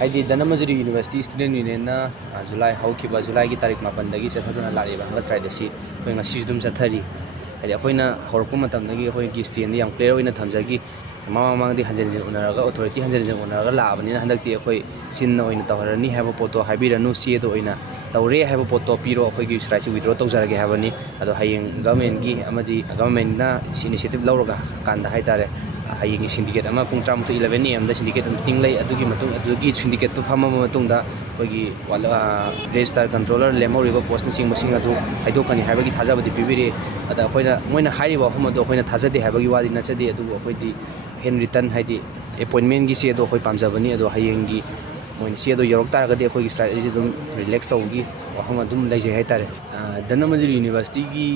Haidi Dhanamajuri University Student Union na July haukiba July ki tarik 8 dagi chathaduna lariba hanga stride si khoi ngasi dum chathari haidi akoina horku matam dagi khoi ki stand yang player oina thamjagi mamang di hanjel unaraga authority hanjel unaraga laabani na handakti khoi sin oina tawharani haba poto habiranu si do oina tawre haba poto piro khoi ki stride si withdraw tawjarage habani ado hayeng government gi amadi government na initiative lawraga kanda haitare hayeng syndicate ama pung 11 am da syndicate meeting lai adugi matung adugi syndicate to phama matung da koigi wala register controller lemoriba post na sing masing adu haidokani haibagi thajabadi pibiri ada khoina moina hairiba homa do khoina thajade haibagi wadi na chadi adu khoidi hen return haidi appointment gi se do khoi pamjabani adu hayeng gi moina se do yorok taragadi khoi gi strategy dum relax tawgi wahama dum laije haitare Dhanamajuri University gi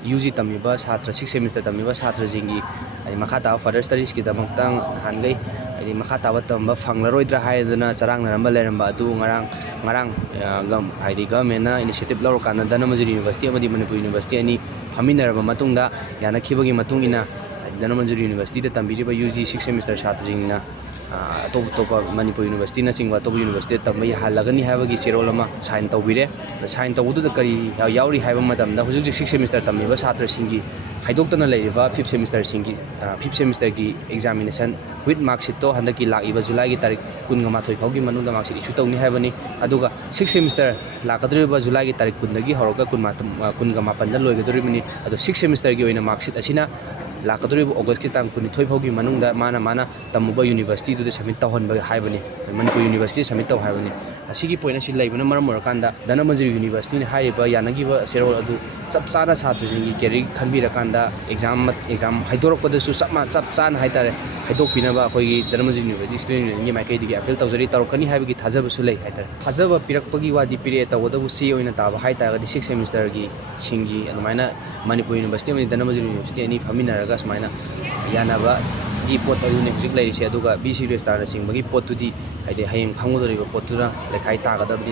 UG tamiba satra 6 semester tamiba satra jingi ai makhata further studies ki damaktang hangai ai makhata batamba phanglaroidra haidana charang naramba leramba adu ngarang gam haidi government na initiative lawr kana Dhanamajuri University amadi Manipur University ani phaminaraba matungda yanakhibagi matungina Dhanamajuri University da tambiriba UG 6 semester satra jingna topa Manipur University na singwa topa university tamai halagani habagi serolama sign tawbire sign tawudu da kari yauri haiba matamda hujuk 6 semester tamiba satra singi haidoktana leiba 5th semester singi 5th semester ki examination with mark sheet to handaki lagiba July gi tarik 19 phaugi manunda mark sheet issue tawni haibani aduga 6th semester lakadriba July gi tarik 10 dagi horoka 18 da loigadoribani adu 6th semester gi oina mark sheet asina lakadriba August ki tang 19 phaugi manungda mana tamuba university to submit tawhanba haibani Manipur University submit taw haibani asigi point asi laibana maram morakanda Dhanamajuri University ni haiba yanagiba serol adu chap chana satra jingi keri khanbira kanda exam haidorokpada su chap chana haitare haidok pinaba khoi Dhanamajuri University student ni mai kai digi appeal tawjari tarokani haibagi thajaba su lei haitare thajaba pirakpagi wadi pire tawadabu si oina taba haitare 6 semester gi singi anumaina Manipur University ani Dhanamajuri University ani phaminaraga smaina yanaba gi pot adune hujik lairisi aduga BC register na singbagi pot tudi haide hayeng phangudoriba pot tuna lekhai tagadabdi